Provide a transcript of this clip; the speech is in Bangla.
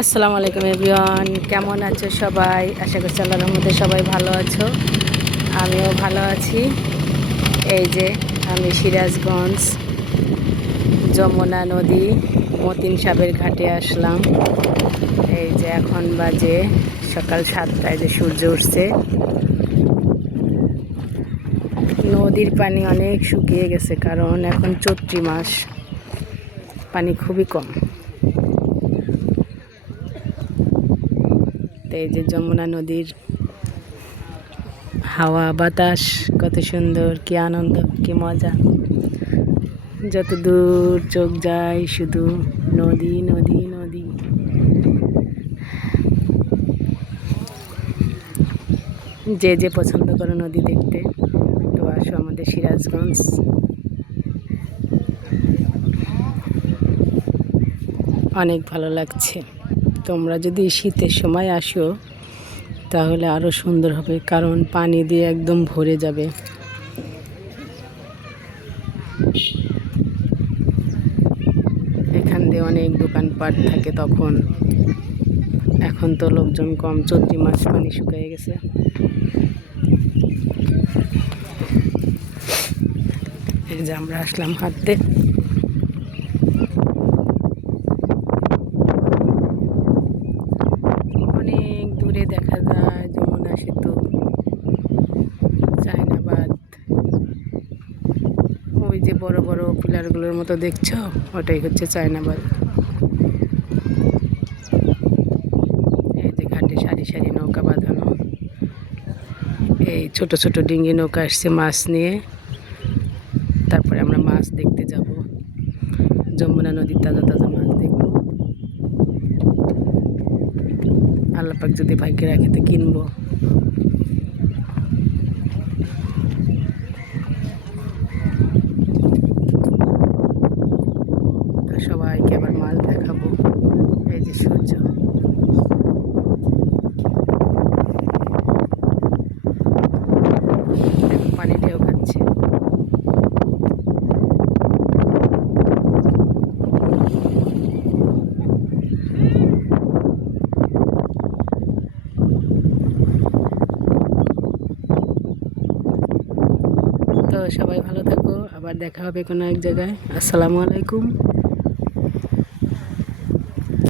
আসসালামু আলাইকুম এভরিওয়ান, কেমন আছো সবাই? আশা করছি আল্লাহর রহমতে সবাই ভালো আছো। আমিও ভালো আছি। এই যে আমি সিরাজগঞ্জ যমুনা নদী মতিন সাহেবের ঘাটে আসলাম। এই যে এখন বাজে সকাল 7টায়, যে সূর্য উঠছে। নদীর পানি অনেক শুকিয়ে গেছে, কারণ এখন চৈত্র মাস, পানি খুবই কম। এই যে যমুনা নদীর হাওয়া বাতাস কত সুন্দর, কি আনন্দ, কি মজা। যত দূর চোখ যায় শুধু নদী নদী নদী। যে যে পছন্দ করো নদী দেখতে, তো আসো আমাদের সিরাজগঞ্জ। অনেক ভালো লাগছে। তোমরা যদি শীতের সময় আসো তাহলে আরও সুন্দর হবে, কারণ পানি দিয়ে একদম ভরে যাবে। এখান দিয়ে অনেক দোকানপাট থাকে তখন। এখন তো লোকজন কম, চৈত্র মাস, পানি শুকিয়ে গেছে। এই যে আমরা আসলাম হাঁটতে। অনেক দূরে দেখা যায় যমুনা সেতু, চায়নাবাদ। ওই যে বড় বড় পিলারগুলোর মতো দেখছো, ওটাই হচ্ছে চায়নাবাদ। এই যে ঘাটে সারি সারি নৌকা বাঁধানো। এই ছোট ছোট ডিঙ্গি নৌকা আসছে মাছ নিয়ে। তারপরে আমরা মাছ দেখতে যাব, যমুনা নদীর তাজা তাজা মাছ দেখব। আল্লাহ পাক যদি ভাগ্যে রাখে তো কিনবো। তো সবাইকে আবার মাছ দেখাবো। এই যে সূর্য, পানি ঢেউ খাচ্ছে। তো সবাই ভালো থাকো, আবার দেখা হবে কোনো এক জায়গায়। আসসালামু আলাইকুম।